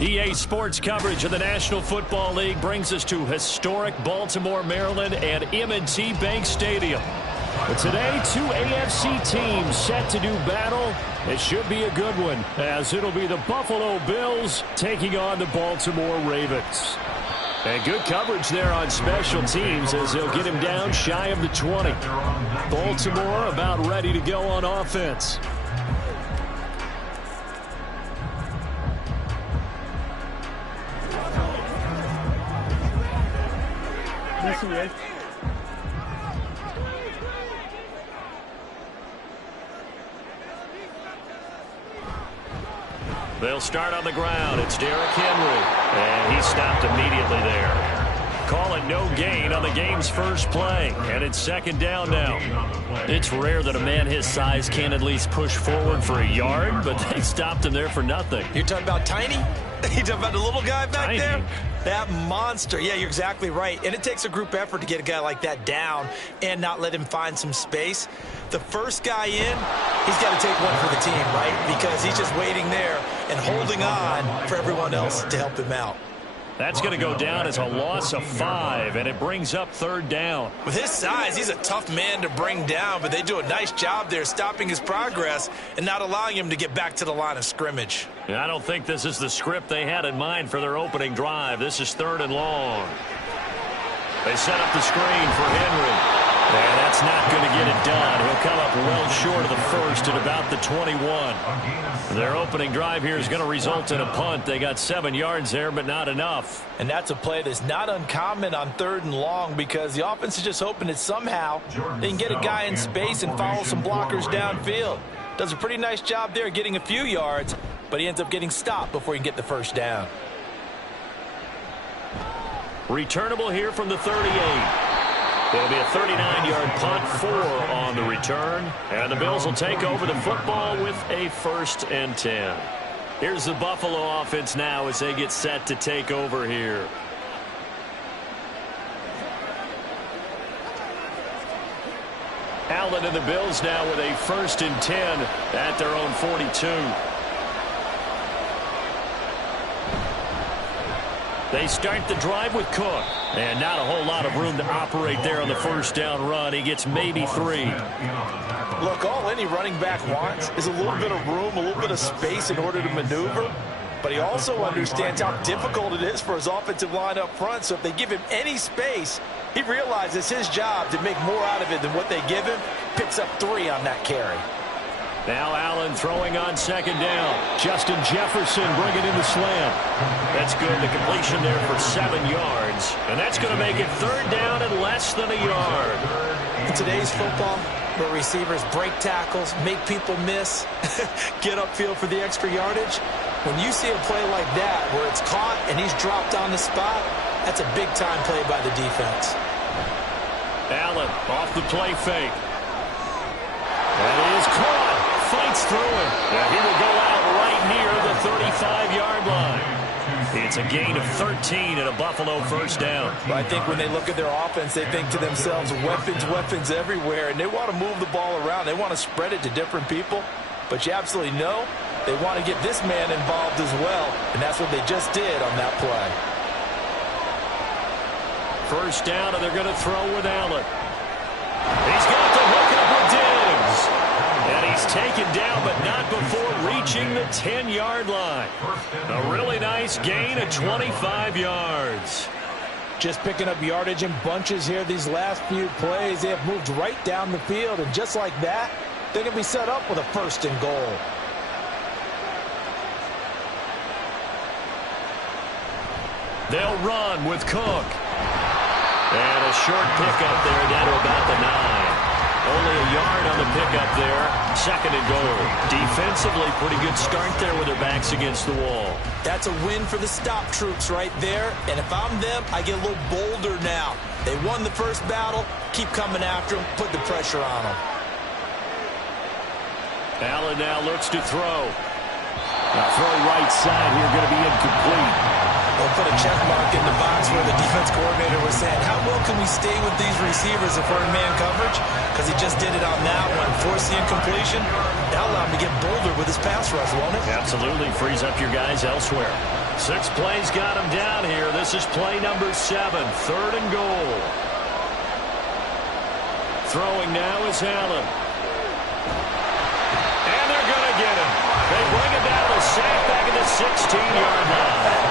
EA Sports coverage of the National Football League brings us to historic Baltimore, Maryland and M&T Bank Stadium. But today, two AFC teams set to do battle. It should be a good one, as it'll be the Buffalo Bills taking on the Baltimore Ravens. And good coverage there on special teams as they'll get him down shy of the 20. Baltimore about ready to go on offense. They'll start on the ground. It's Derrick Henry. And he stopped immediately there. Call it no gain on the game's first play. And it's second down now. It's rare that a man his size can at least push forward for a yard, but they stopped him there for nothing. You're talking about Tiny? You're talking about the little guy back Tiny. there? That monster. Yeah, you're exactly right. And it takes a group effort to get a guy like that down and not let him find some space. The first guy in, he's got to take one for the team, right? Because he's just waiting there and holding on for everyone else to help him out. That's going to go down as a loss of 5, and it brings up third down. With his size, he's a tough man to bring down, but they do a nice job there stopping his progress and not allowing him to get back to the line of scrimmage. I don't think this is the script they had in mind for their opening drive. This is third and long. They set up the screen for Henry. And that's not going to get it done. He'll come up well short of the first at about the 21. Their opening drive here is going to result in a punt. They got 7 yards there, but not enough. And that's a play that's not uncommon on third and long because the offense is just hoping that somehow they can get a guy in space and follow some blockers downfield. Does a pretty nice job there getting a few yards, but he ends up getting stopped before he can get the first down. Returnable here from the 38. It'll be a 39-yard punt, 4 on the return. And the Bills will take over the football with a 1st and 10. Here's the Buffalo offense now as they get set to take over here. Allen and the Bills now with a 1st and 10 at their own 42. They start the drive with Cook. And not a whole lot of room to operate there on the first down run. He gets maybe 3. Look, all any running back wants is a little bit of room, a little bit of space in order to maneuver. But he also understands how difficult it is for his offensive line up front. So if they give him any space, he realizes it's his job to make more out of it than what they give him. Picks up 3 on that carry. Now Allen throwing on second down. Justin Jefferson bringing in the slam. That's good. The completion there for 7 yards. And that's going to make it third down and less than a yard. In today's football, where receivers break tackles, make people miss, get upfield for the extra yardage, when you see a play like that where it's caught and he's dropped on the spot, that's a big-time play by the defense. Allen off the play fake. That is caught. Fights through it. And he will go out right near the 35-yard line. It's a gain of 13 and a Buffalo first down. But I think when they look at their offense, they think to themselves, weapons everywhere, and they want to move the ball around. They want to spread it to different people. But you absolutely know they want to get this man involved as well, and that's what they just did on that play. First down, and they're going to throw with Allen. He's got the hook up with Diggs. And he's taken down, but not before reaching the 10-yard line. A really nice gain of 25 yards. Just picking up yardage in bunches here these last few plays. They have moved right down the field, and just like that, they're going to be set up with a 1st and goal. They'll run with Cook. And a short pickup there down to about the 9. Only a yard on the pickup there. 2nd and goal. Defensively, pretty good start there with their backs against the wall. That's a win for the stop troops right there. And if I'm them, I get a little bolder now. They won the first battle. Keep coming after them. Put the pressure on them. Allen now looks to throw. Now throw right side here, going to be incomplete. They'll put a check mark in the box where the defense coordinator was saying, how well can we stay with these receivers if we're in man coverage? Because he just did it on that one. Force the incompletion. That'll allow him to get bolder with his pass rush, won't it? Absolutely. Frees up your guys elsewhere. 6 plays got him down here. This is play number 7, 3rd and goal. Throwing now is Allen. And they're going to get him. They bring him down to the sack back at the 16-yard line.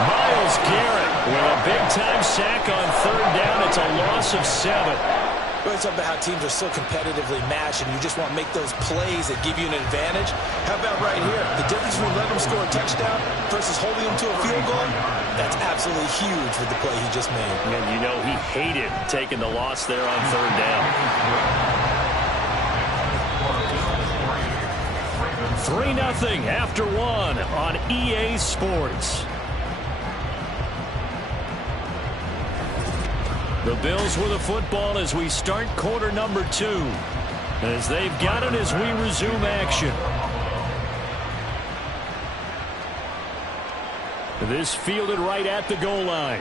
Myles Garrett with a big-time sack on 3rd down. It's a loss of 7. We always talk about how teams are so competitively matched, and you just want to make those plays that give you an advantage. How about right here? The difference between letting them score a touchdown versus holding them to a field goal, that's absolutely huge with the play he just made. And you know he hated taking the loss there on 3rd down. 3-0 after 1 on EA Sports. The Bills with the football as we start quarter number 2. As they've got it as we resume action. This fielded right at the goal line.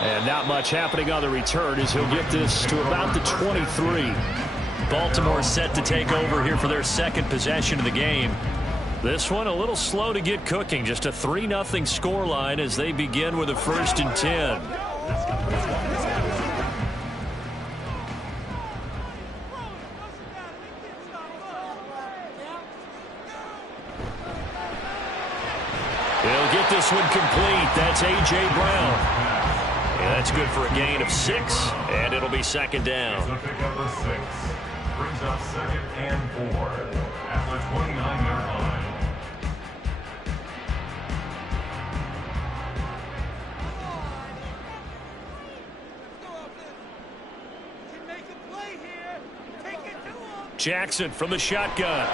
And not much happening on the return as he'll get this to about the 23. Baltimore set to take over here for their 2nd possession of the game. This one a little slow to get cooking. Just a 3-0 scoreline as they begin with a 1st and 10. He'll get this one complete. That's A.J. Brown. Yeah, that's good for a gain of 6, and it'll be 2nd down. Pick up a 6. Brings up 2nd and 4 at the 29-yard line. Jackson from the shotgun.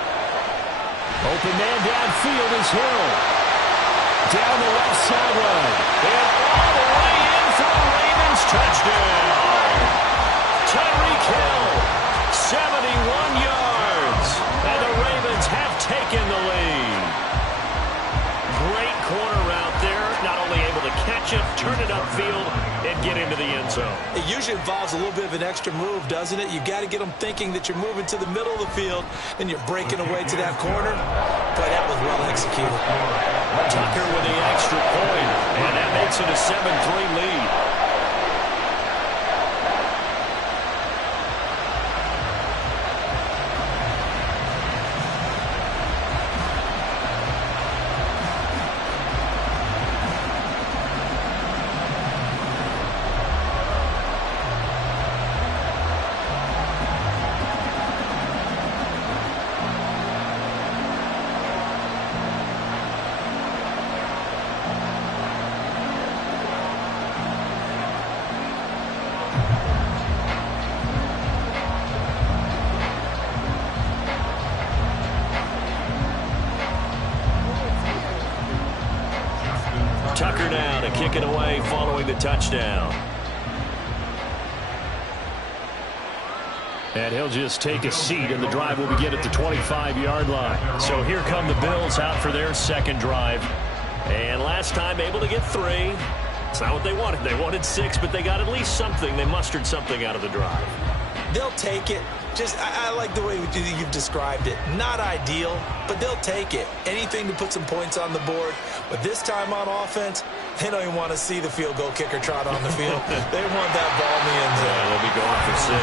Open man downfield is Hill. Down the left sideline. And all the way in for the Ravens touchdown. Tyreek Hill, 71 yards. And the Ravens have taken the lead. Great corner route there. Not only able to catch it, turn it upfield, and get into the end zone. It usually involves a little bit of an extra move, doesn't it? You got to get them thinking that you're moving to the middle of the field, and you're breaking away to that corner. But that was well executed. Tucker with the extra point, and that makes it a 7-3 lead. Tucker now to kick it away following the touchdown. And he'll just take a seat, and the drive will begin at the 25-yard line. So here come the Bills out for their 2nd drive. And last time able to get 3. It's not what they wanted. They wanted 6, but they got at least something. They mustered something out of the drive. They'll take it. I like the way you've described it. Not ideal, but they'll take it. Anything to put some points on the board. But this time on offense, they don't even want to see the field goal kicker trot on the field. They want that ball in the end zone. Yeah, they'll be going for 6.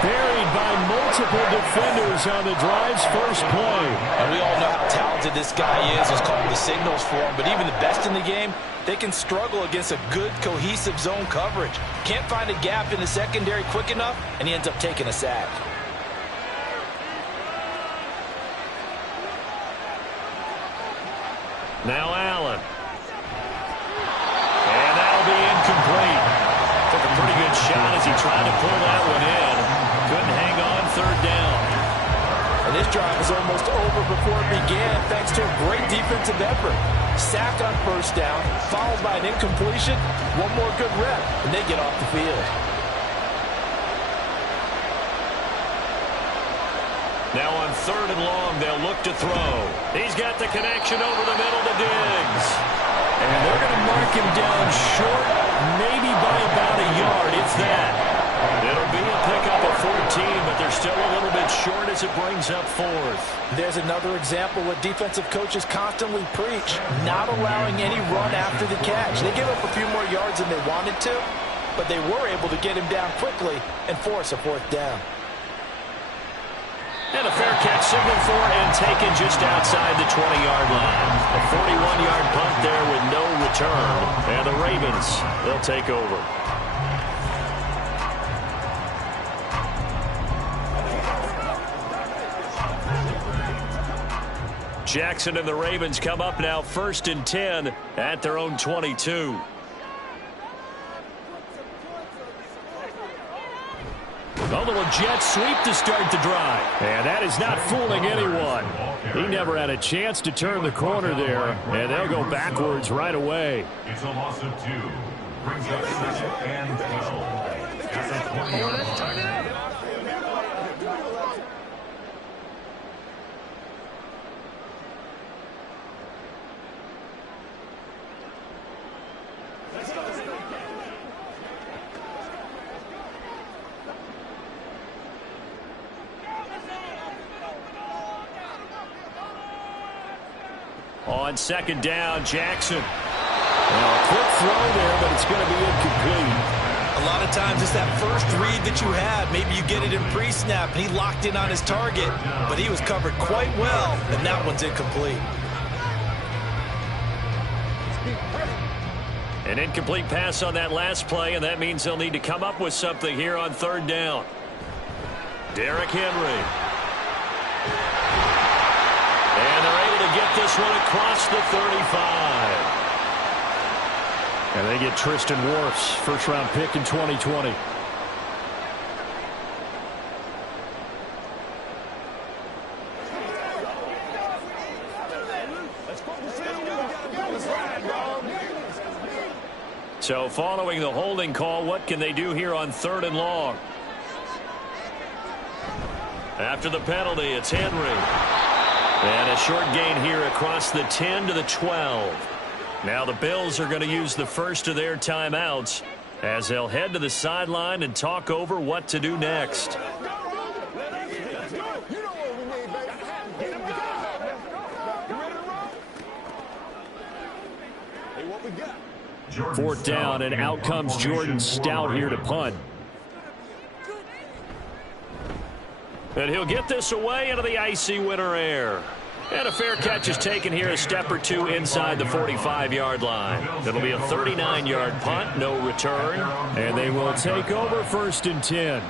Buried by multiple defenders on the drive's first play. And we all know how talented this guy is. He's calling the signals for him. But even the best in the game, they can struggle against a good, cohesive zone coverage. Can't find a gap in the secondary quick enough, and he ends up taking a sack. Now Allen. And that'll be incomplete. Took a pretty good shot as he tried to pull that one in. Couldn't hang on 3rd down. And this drive was almost over before it began thanks to a great defensive effort. Sack on 1st down, followed by an incompletion. One more good rep, and they get off the field. Now on 3rd and long, they'll look to throw. He's got the connection over the middle to Diggs. And they're going to mark him down short, maybe by about a yard, if that. It'll be a pick up a 14, but they're still a little bit short as it brings up fourth. There's another example what defensive coaches constantly preach, not allowing any run after the catch. They gave up a few more yards than they wanted to, but they were able to get him down quickly and force a fourth down. And a fair catch signaled for and taken just outside the 20-yard line. A 41-yard punt there with no return. And the Ravens, they'll take over. Jackson and the Ravens come up now 1st and 10 at their own 22. A little jet sweep to start the drive. And that is not fooling anyone. He never had a chance to turn the corner there, and they'll go backwards right away. It's a loss of 2. Brings up 2nd and 12. At the 20-yard line. On 2nd down, Jackson. Well, a quick throw there, but it's going to be incomplete. A lot of times it's that first read that you had. Maybe you get it in pre-snap, and he locked in on his target, but he was covered quite well, and that one's incomplete. An incomplete pass on that last play, and that means they'll need to come up with something here on 3rd down. Derrick Henry. And they're able to get this one across the 35. And they get Tristan Wirfs, first-round pick in 2020. So following the holding call, what can they do here on 3rd and long? After the penalty, it's Henry. And a short gain here across the 10 to the 12. Now the Bills are going to use the first of their timeouts as they'll head to the sideline and talk over what to do next. 4th down, and out comes Jordan Stout here to punt. And he'll get this away into the icy winter air. And a fair catch is taken here a step or two inside the 45-yard line. It'll be a 39-yard punt, no return. And they will take over 1st and 10.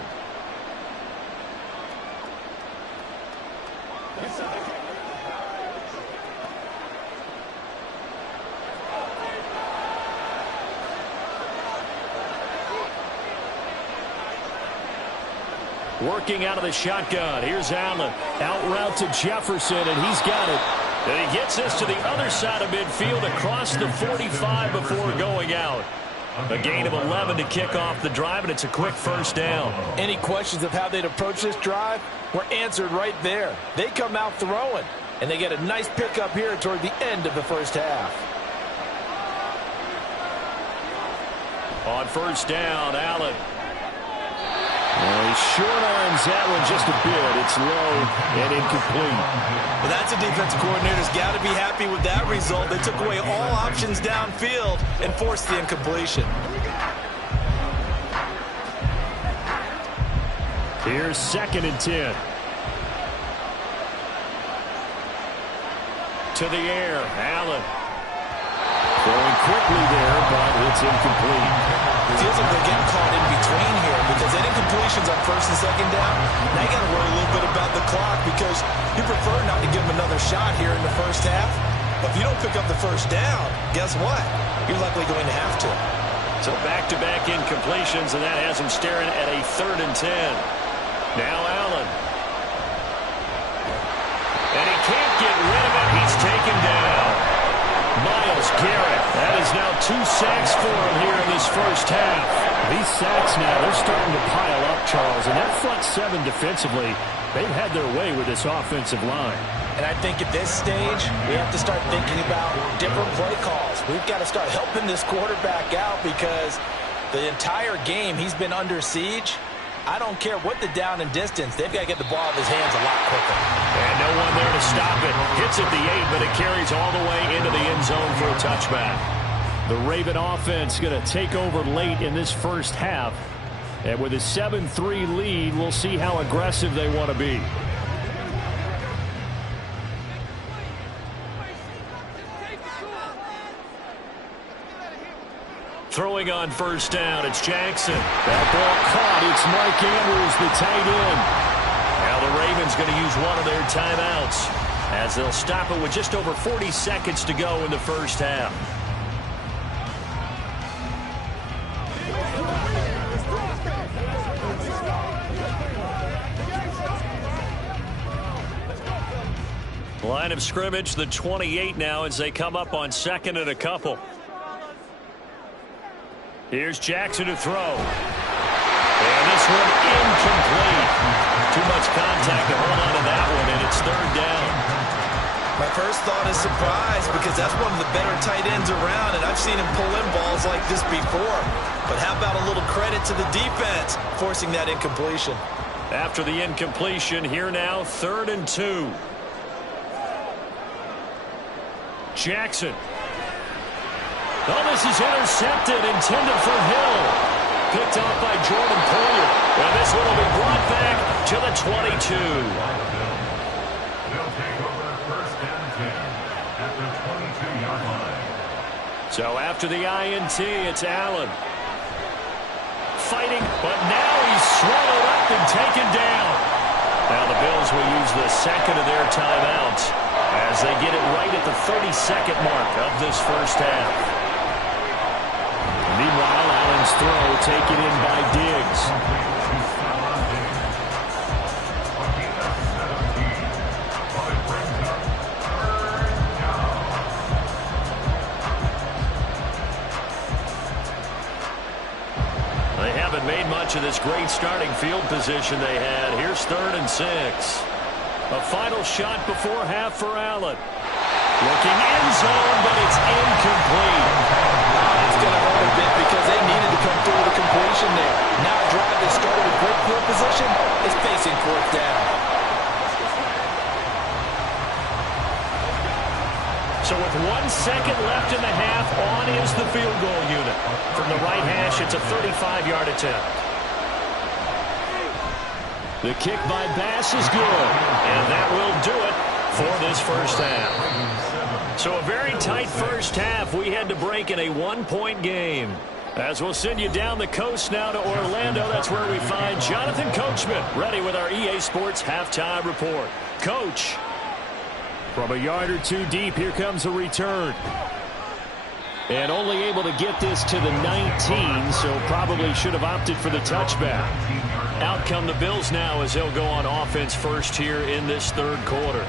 Working out of the shotgun. Here's Allen. Out route to Jefferson, and he's got it. And he gets this to the other side of midfield across the 45 before going out. A gain of 11 to kick off the drive, and it's a quick 1st down. Any questions of how they'd approach this drive were answered right there. They come out throwing, and they get a nice pickup here toward the end of the first half. On 1st down, Allen. Well, he short arms that one just a bit. It's low and incomplete. Well, that's a defensive coordinator's got to be happy with that result. They took away all options downfield and forced the incompletion. Here's 2nd and 10. To the air, Allen. Going quickly there, but it's incomplete. Feels like they're getting caught in between here because that incompletion's on 1st and 2nd down. Now you got to worry a little bit about the clock because you prefer not to give them another shot here in the first half. But if you don't pick up the 1st down, guess what? You're likely going to have to. So back-to-back incompletions, and that has him staring at a 3rd and 10. Now Allen. And he can't get rid of it. He's taken down. Myles Garrett. That is now 2 sacks for him here in this first half. These sacks now, they're starting to pile up, Charles. And that front 7 defensively, they've had their way with this offensive line. And I think at this stage, we have to start thinking about different play calls. We've got to start helping this quarterback out because the entire game he's been under siege. I don't care what the down and distance. They've got to get the ball out of his hands a lot quicker. And no one there to stop it. Hits at the 8, but it carries all the way into the end zone for a touchback. The Raven offense going to take over late in this first half. And with a 7-3 lead, we'll see how aggressive they want to be. Throwing on first down, it's Jackson. That ball caught. It's Mike Andrews, the tight end. Now the Ravens going to use one of their timeouts as they'll stop it with just over 40 seconds to go in the first half. Line of scrimmage, the 28 now as they come up on second and a couple. Here's Jackson to throw. And this one incomplete. Too much contact to hold on to that one, and it's third down. My first thought is surprise because that's one of the better tight ends around, and I've seen him pull in balls like this before. But how about a little credit to the defense forcing that incompletion? After the incompletion, here now, 3rd and 2. Jackson. Oh, this is intercepted, intended for Hill. Picked off by Jordan Poyer. And this one will be brought back to the 22. They'll take over first and 10 at the 22-yard line. So after the INT, it's Allen. Fighting, but now he's swallowed up and taken down. Now the Bills will use the second of their timeouts as they get it right at the 32nd mark of this first half. Meanwhile, Allen's throw taken in by Diggs. They haven't made much of this great starting field position they had. Here's 3rd and 6. A final shot before half for Allen. Looking end zone, but it's incomplete. It's going to hurt a bit because they needed to come through with a completion there. Now a drive that started with great field position is facing 4th down. So with 1 second left in the half, on is the field goal unit. From the right hash, it's a 35-yard attempt. The kick by Bass is good, and that will do it for this first half. So a very tight first half. We had to break in a 1-point game. As we'll send you down the coast now to Orlando, that's where we find Jonathan Coachman, ready with our EA Sports halftime report. Coach, from a yard or two deep, here comes a return. And only able to get this to the 19, so probably should have opted for the touchback. Out come the Bills now as they'll go on offense first here in this 3rd quarter.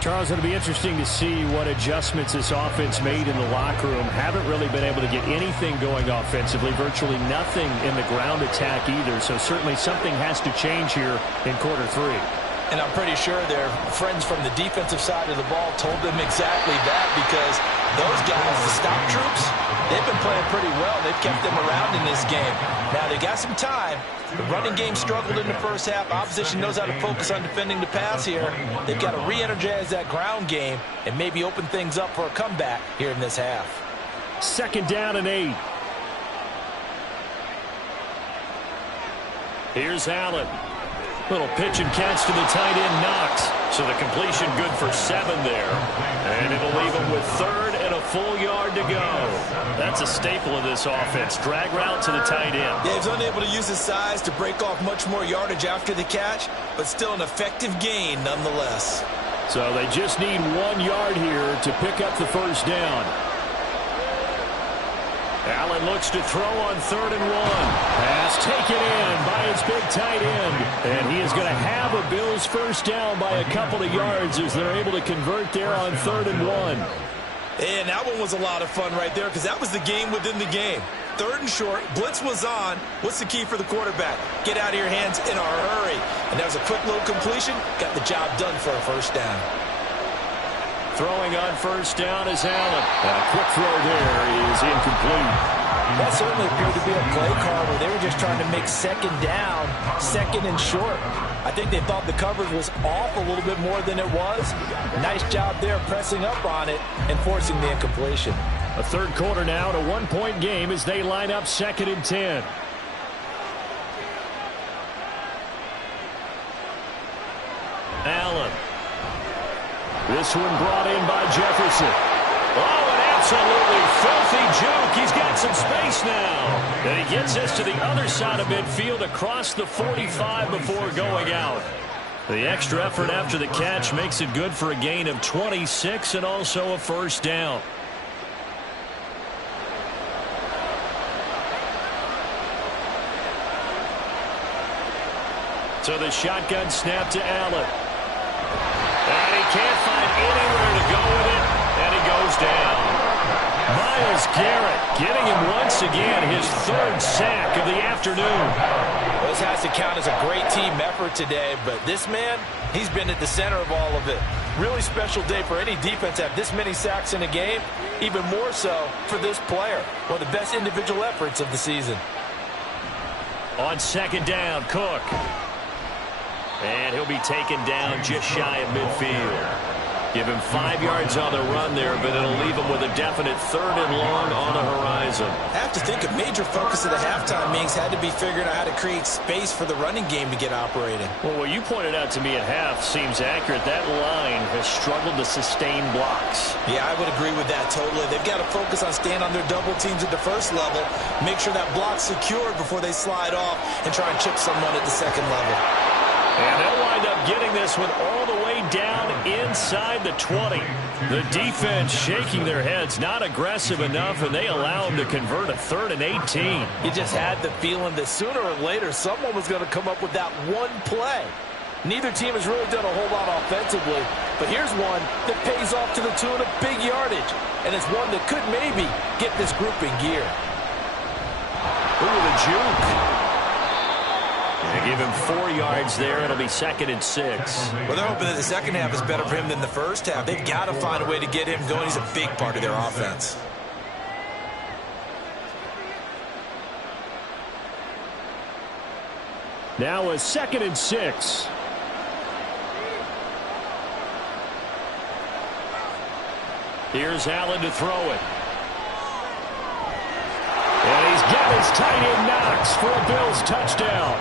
Charles, it'll be interesting to see what adjustments this offense made in the locker room. Haven't really been able to get anything going offensively, virtually nothing in the ground attack either. So certainly something has to change here in quarter 3. And I'm pretty sure their friends from the defensive side of the ball told them exactly that because those guys, the stop troops, they've been playing pretty well. They've kept them around in this game. Now, they got some time. The running game struggled in the first half. Opposition knows how to focus on defending the pass here. They've got to re-energize that ground game and maybe open things up for a comeback here in this half. 2nd down and 8. Here's Allen. Little pitch and catch to the tight end, Knox. So the completion good for 7 there. And it'll leave him with 3rd and a full yard to go. That's a staple of this offense. Drag route to the tight end. Yeah, he's unable to use his size to break off much more yardage after the catch, but still an effective gain nonetheless. So they just need 1 yard here to pick up the first down. Allen looks to throw on 3rd and 1. Pass taken in by his big tight end. And he is going to have a Bills first down by a couple of yards as they're able to convert there on 3rd and 1. And that one was a lot of fun right there because that was the game within the game. 3rd and short, blitz was on. What's the key for the quarterback? Get out of your hands in a hurry. And that was a quick little completion. Got the job done for a first down. Throwing on first down is Allen. A quick throw there is incomplete. That certainly appeared to be a play call where they were just trying to make second down, second and short. I think they thought the coverage was off a little bit more than it was. Nice job there pressing up on it and forcing the incompletion. A third quarter now, to 1-point game as they line up 2nd and 10. Allen. This one brought in by Jefferson. Oh, an absolutely filthy juke. He's got some space now. And he gets this to the other side of midfield across the 45 before going out. The extra effort after the catch makes it good for a gain of 26 and also a first down. So the shotgun snap to Allen. And he can't find anywhere to go with it, and he goes down. Myles Garrett getting him once again his 3rd sack of the afternoon. This has to count as a great team effort today, but this man, he's been at the center of all of it. Really special day for any defense to have this many sacks in a game, even more so for this player. One of the best individual efforts of the season. On 2nd down, Cook. And he'll be taken down just shy of midfield. Give him 5 yards on the run there, but it'll leave him with a definite 3rd and long on the horizon. I have to think a major focus of the halftime meetings had to be figuring out how to create space for the running game to get operating. Well, what you pointed out to me at half seems accurate. That line has struggled to sustain blocks. Yeah, I would agree with that totally. They've got to focus on staying on their double teams at the first level, make sure that block's secured before they slide off and try and chip someone at the second level. And they'll wind up getting this one all the way down inside the 20. The defense shaking their heads, not aggressive enough, and they allow them to convert a 3rd and 18. You just had the feeling that sooner or later someone was going to come up with that one play. Neither team has really done a whole lot offensively, but here's one that pays off to the tune of big yardage, and it's one that could maybe get this group in gear. Ooh, the juke. They give him 4 yards there. It'll be 2nd and 6. Well, they're hoping that the second half is better for him than the first half. They've got to find a way to get him going. He's a big part of their offense. Now a 2nd and 6. Here's Allen to throw it. And he's got his tight end Knox for a Bills touchdown.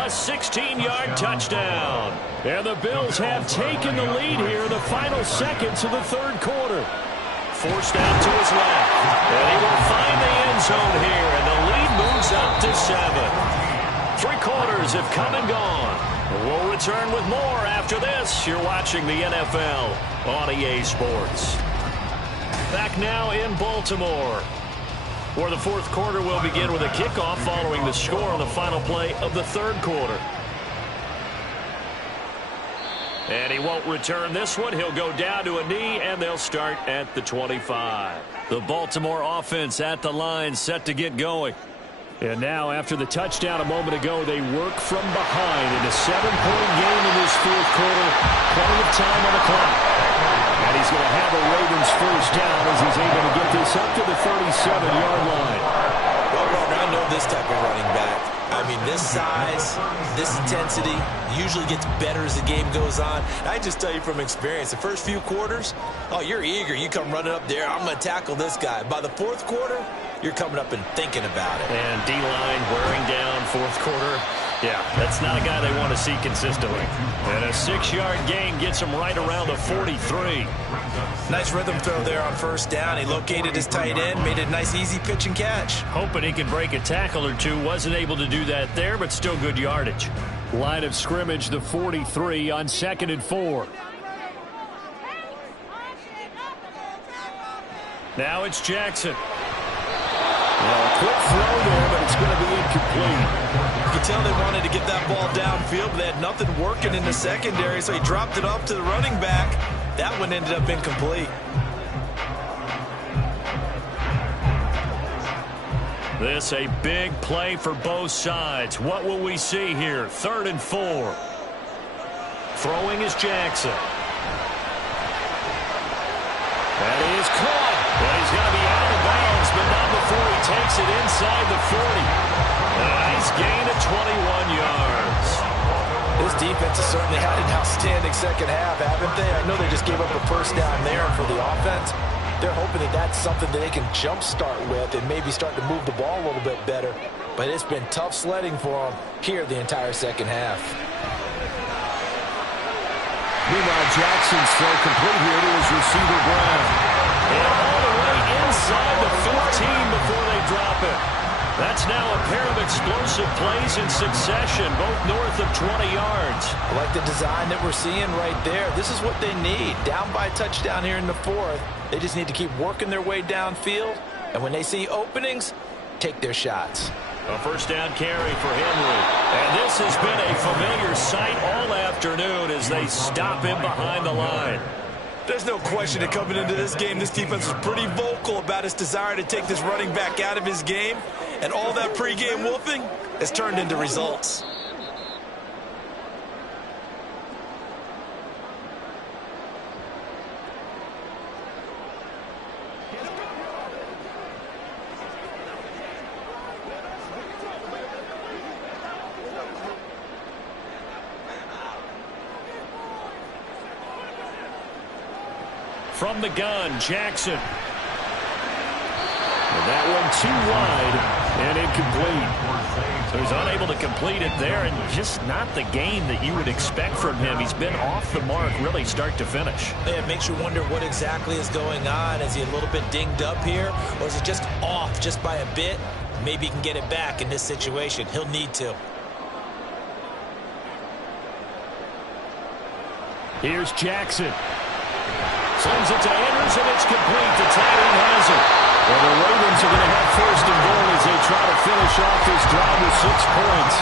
A 16-yard touchdown. And the Bills have taken the lead here in the final seconds of the 3rd quarter. Forced out to his left. And he will find the end zone here. And the lead moves up to 7. 3 quarters have come and gone. We'll return with more after this. You're watching the NFL on EA Sports. Back now in Baltimore, where the 4th quarter will begin with a kickoff following the score on the final play of the 3rd quarter. And he won't return this one. He'll go down to a knee, and they'll start at the 25. The Baltimore offense at the line, set to get going. And now, after the touchdown a moment ago, they work from behind in a 7-point game in this 4th quarter. Plenty of time on the clock. And he's going to have a Ravens first down as he's able to get this up to the 37-yard line. Well, Robert, I know this type of running back. I mean, this size, this intensity usually gets better as the game goes on. And I just tell you from experience, the first few quarters, oh, you're eager. You come running up there, I'm going to tackle this guy. By the 4th quarter, you're coming up and thinking about it. And D-line wearing down 4th quarter. Yeah, that's not a guy they want to see consistently. And a 6-yard gain gets him right around the 43. Nice rhythm throw there on first down. He located his tight end, made it a nice easy pitch and catch. Hoping he could break a tackle or two. Wasn't able to do that there, but still good yardage. Line of scrimmage, the 43 on 2nd and 4. Now it's Jackson. Well, a quick throw there, but it's going to be incomplete. You can tell they wanted to get that ball downfield, but they had nothing working in the secondary, so he dropped it off to the running back. That one ended up incomplete. This a big play for both sides. What will we see here? 3rd and 4. Throwing is Jackson. That is caught. Well, he's going to be out of bounds, but not takes it inside the 40. A nice gain of 21 yards. This defense has certainly had an outstanding second half, haven't they? I know they just gave up a first down there for the offense. They're hoping that that's something that they can jumpstart with and maybe start to move the ball a little bit better. But it's been tough sledding for them here the entire second half. Meanwhile, Jackson's throw complete here to his receiver, Brown. And all the way inside the 15 before they drop it. That's now a pair of explosive plays in succession, both north of 20 yards. I like the design that we're seeing right there. This is what they need. Down by a touchdown here in the fourth. They just need to keep working their way downfield. And when they see openings, take their shots. A first down carry for Henry. And this has been a familiar sight all afternoon as they stop him behind the line. There's no question that coming into this game, this defense was pretty vocal about its desire to take this running back out of his game. And all that pregame wolfing has turned into results. From the gun, Jackson. And that one too wide and incomplete. So he's unable to complete it there, and just not the game that you would expect from him. He's been off the mark really start to finish. It makes you wonder what exactly is going on. Is he a little bit dinged up here, or is it just off just by a bit? Maybe he can get it back in this situation. He'll need to. Here's Jackson. Sends it to Andrews, and it's complete. The tight end has it. Well, the Ravens are going to have first and goal as they try to finish off this drive with 6 points.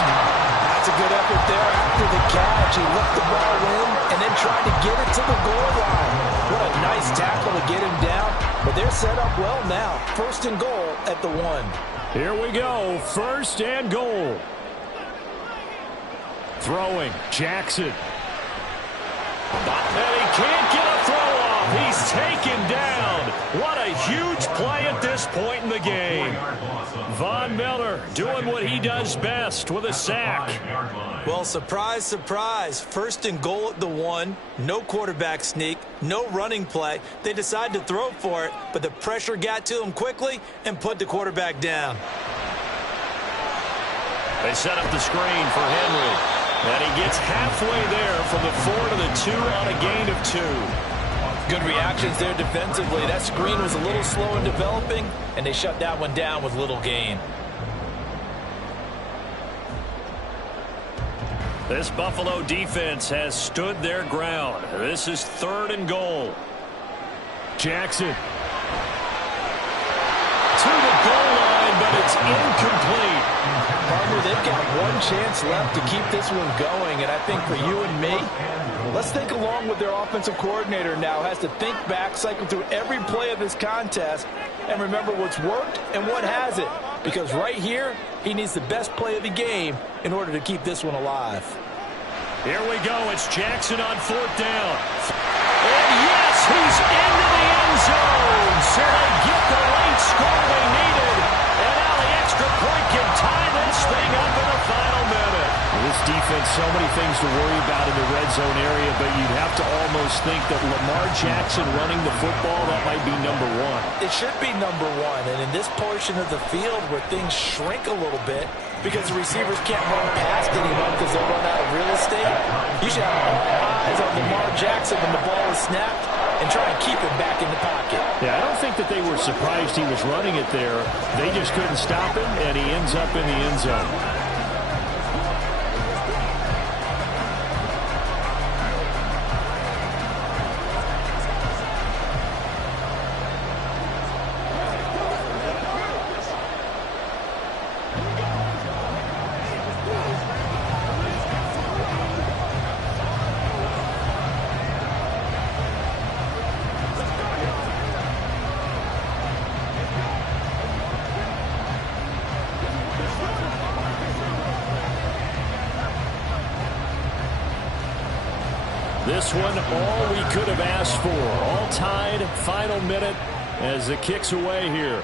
That's a good effort there after the catch. He looked the ball in and then tried to get it to the goal line. What a nice tackle to get him down. But they're set up well now. First and goal at the 1. Here we go. First and goal. Throwing. Jackson. And he can't get a throw off. He's taken down. What a huge play at this point in the game. Von Miller doing what he does best with a sack. Well, surprise, surprise. First and goal at the 1. No quarterback sneak. No running play. They decide to throw for it, but the pressure got to him quickly and put the quarterback down. They set up the screen for Henry. And he gets halfway there from the 4 to the 2 on a gain of 2. Good reactions there defensively. That screen was a little slow in developing, and they shut that one down with little gain. This Buffalo defense has stood their ground. This is 3rd and goal. Jackson. To the goal line, but it's incomplete. Partner, they've got one chance left to keep this one going, and I think for you and me, let's think along with their offensive coordinator now. Has to think back, cycle through every play of this contest, and remember what's worked and what hasn't. Because right here, he needs the best play of the game in order to keep this one alive. Here we go. It's Jackson on 4th down. And yes, he's into the end zone. So they get the late score they needed. And now the extra point can tie this thing up in the final minute. This defense, so many things to worry about in the red zone area, but you'd have to almost think that Lamar Jackson running the football, that might be number 1. It should be number 1, and in this portion of the field where things shrink a little bit because the receivers can't run past anyone because they'll run out of real estate, you should have eyes on Lamar Jackson when the ball is snapped and try and keep him back in the pocket. Yeah, I don't think that they were surprised he was running it there. They just couldn't stop him, and he ends up in the end zone. This one, all we could have asked for. All tied, final minute as it kicks away here.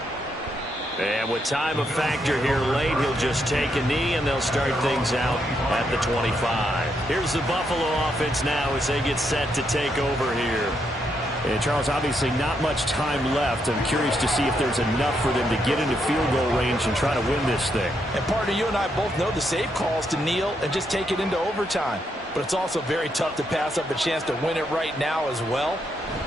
And with time a factor here late, he'll just take a knee, and they'll start things out at the 25. Here's the Buffalo offense now as they get set to take over here. And Charles, obviously not much time left. I'm curious to see if there's enough for them to get into field goal range and try to win this thing. And partner, you and I both know the safe calls to kneel and just take it into overtime. But it's also very tough to pass up a chance to win it right now as well.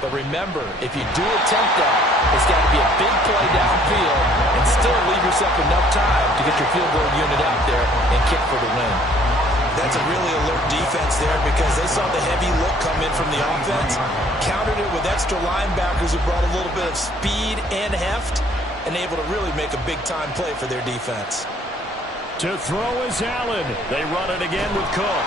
But remember, if you do attempt that, it's got to be a big play downfield and still leave yourself enough time to get your field goal unit out there and kick for the win. That's a really alert defense there because they saw the heavy look come in from the offense, countered it with extra linebackers who brought a little bit of speed and heft, and able to really make a big-time play for their defense. To throw is Allen. They run it again with Cook.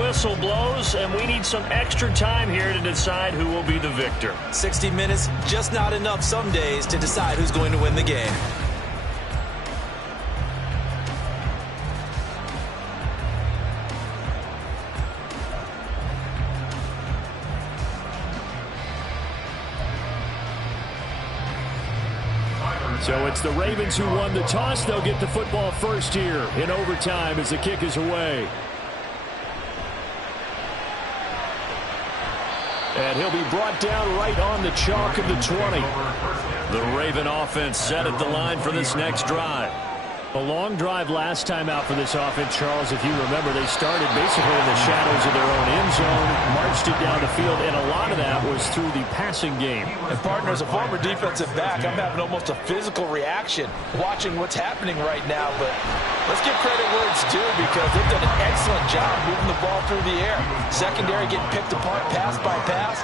Whistle blows, and we need some extra time here to decide who will be the victor. 60 minutes, just not enough some days to decide who's going to win the game. So it's the Ravens who won the toss. They'll get the football first here in overtime as the kick is away. And he'll be brought down right on the chalk of the 20. The Raven offense set at the line for this next drive. A long drive last time out for this offense, Charles. If you remember, they started basically in the shadows of their own end zone, marched it down the field, and a lot of that was through the passing game. And partner, as a former defensive back, I'm having almost a physical reaction watching what's happening right now. But let's give credit where it's due because they've done an excellent job moving the ball through the air. Secondary getting picked apart pass by pass.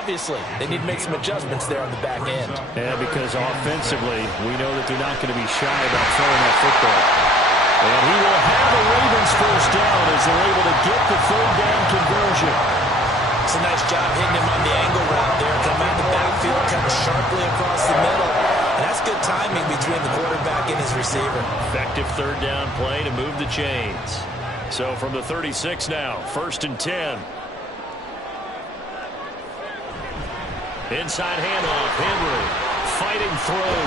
Obviously, they need to make some adjustments there on the back end. Yeah, because offensively, we know that they're not going to be shy about throwing that football. And he will have the Ravens first down as they're able to get the third down conversion. It's a nice job hitting him on the angle route there. Come out the backfield kind of sharply across the middle. And that's good timing between the quarterback and his receiver. Effective third down play to move the chains. So from the 36 now, 1st and 10. Inside handoff, Henry fighting through.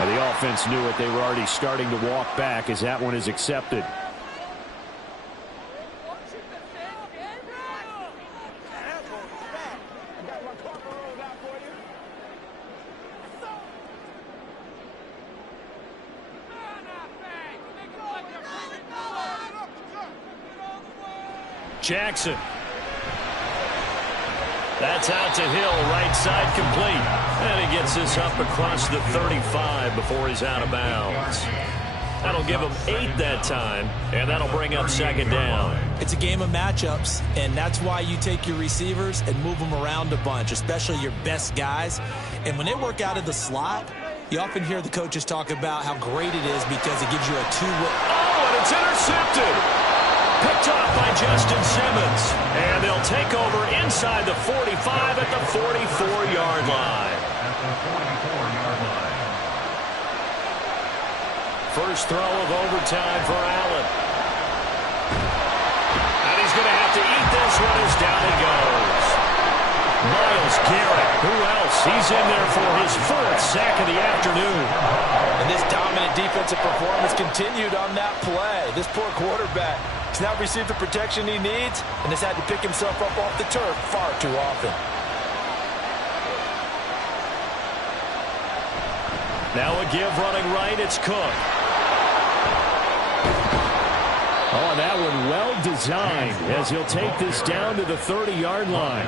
And the offense knew it. They were already starting to walk back as that one is accepted. Jackson. That's out to Hill, right side complete. And he gets this up across the 35 before he's out of bounds. That'll give him 8 that time, and that'll bring up 2nd down. It's a game of matchups, and that's why you take your receivers and move them around a bunch, especially your best guys. And when they work out of the slot, you often hear the coaches talk about how great it is because it gives you a two-way. Oh, and it's intercepted. Picked off by Justin Simmons. And they'll take over inside the 45 at the 44-yard line. First throw of overtime for Allen. And he's going to have to eat this one as down he goes. Myles Garrett, who else? He's in there for his 4th sack of the afternoon. And this dominant defensive performance continued on that play. This poor quarterback has now received the protection he needs and has had to pick himself up off the turf far too often. Now a give running right, it's Cook. Oh, that one well designed as he'll take this down to the 30-yard line.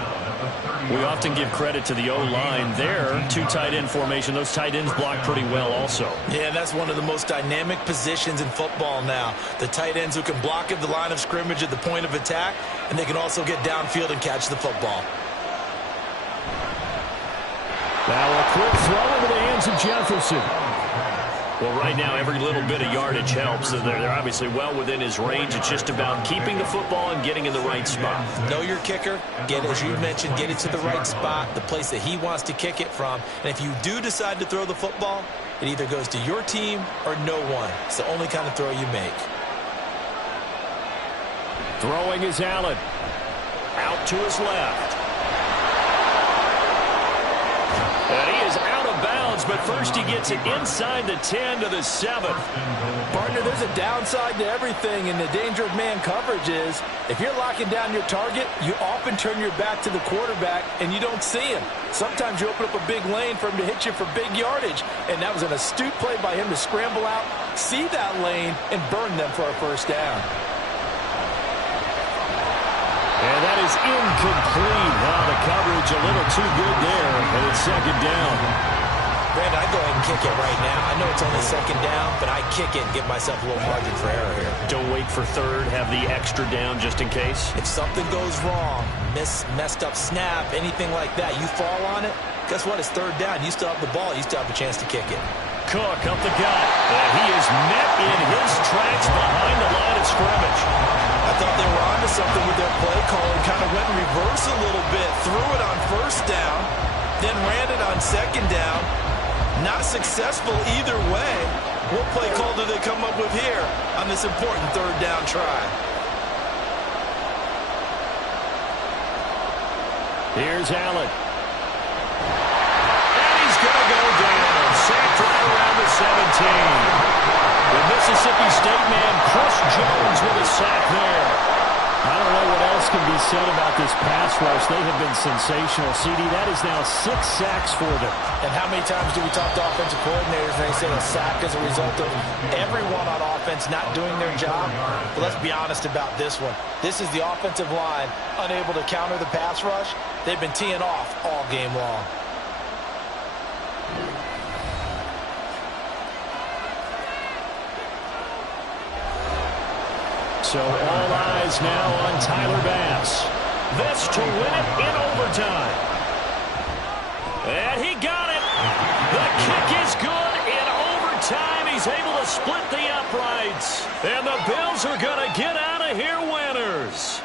We often give credit to the O-line there. 2 tight end formation. Those tight ends block pretty well also. Yeah, that's one of the most dynamic positions in football now. The tight ends who can block at the line of scrimmage at the point of attack, and they can also get downfield and catch the football. Now a quick throw into the hands of Jefferson. Well, right now, every little bit of yardage helps. They're obviously well within his range. It's just about keeping the football and getting in the right spot. Know your kicker. As you mentioned, get it to the right spot, the place that he wants to kick it from. And if you do decide to throw the football, it either goes to your team or no one. It's the only kind of throw you make. Throwing is Allen. Out to his left. And he is out of bounds, but first he gets it inside the 10 to the 7. Partner, there's a downside to everything, and the danger of man coverage is if you're locking down your target, you often turn your back to the quarterback and you don't see him. Sometimes you open up a big lane for him to hit you for big yardage, and that was an astute play by him to scramble out, see that lane, and burn them for a first down. And that is incomplete. The coverage a little too good there, and it's second down. Brandon, I go ahead and kick it right now. I know it's only second down, but I kick it and give myself a little margin for error here. Don't wait for third. Have the extra down just in case. If something goes wrong, messed up snap, anything like that, you fall on it, guess what? It's third down. You still have the ball. You still have a chance to kick it. Cook up the gut. And he is met in his tracks behind the line of scrimmage. I thought they were onto something with their play calling. Kind of went in reverse a little bit. Threw it on first down. Then ran it on second down. Not successful either way. What play call do they come up with here on this important third down try? Here's Allen. And he's going to go down. Sacked right around the 17. The Mississippi State man, Chris Jones, with a sack there. I don't know what else can be said about this pass rush. They have been sensational. CD, that is now 6 sacks for them. And how many times do we talk to offensive coordinators and they say a sack as a result of everyone on offense not doing their job? But let's be honest about this one. This is the offensive line unable to counter the pass rush. They've been teeing off all game long. So all eyes now on Tyler Bass. This to win it in overtime. And he got it. The kick is good in overtime. He's able to split the uprights. And the Bills are going to get out of here winners.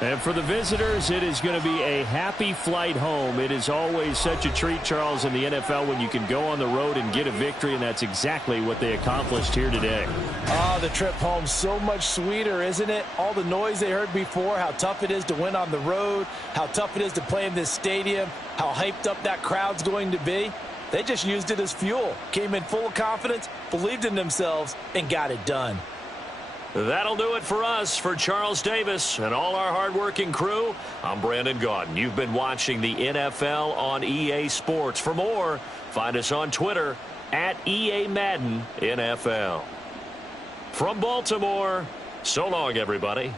And for the visitors, it is going to be a happy flight home. It is always such a treat, Charles, in the NFL when you can go on the road and get a victory, and that's exactly what they accomplished here today. Oh, the trip home so much sweeter, isn't it? All the noise they heard before, how tough it is to win on the road, how tough it is to play in this stadium, how hyped up that crowd's going to be. They just used it as fuel, came in full of confidence, believed in themselves, and got it done. That'll do it for us. For Charles Davis and all our hardworking crew, I'm Brandon Gaudin. You've been watching the NFL on EA Sports. For more, find us on Twitter at EA Madden NFL. From Baltimore, so long, everybody.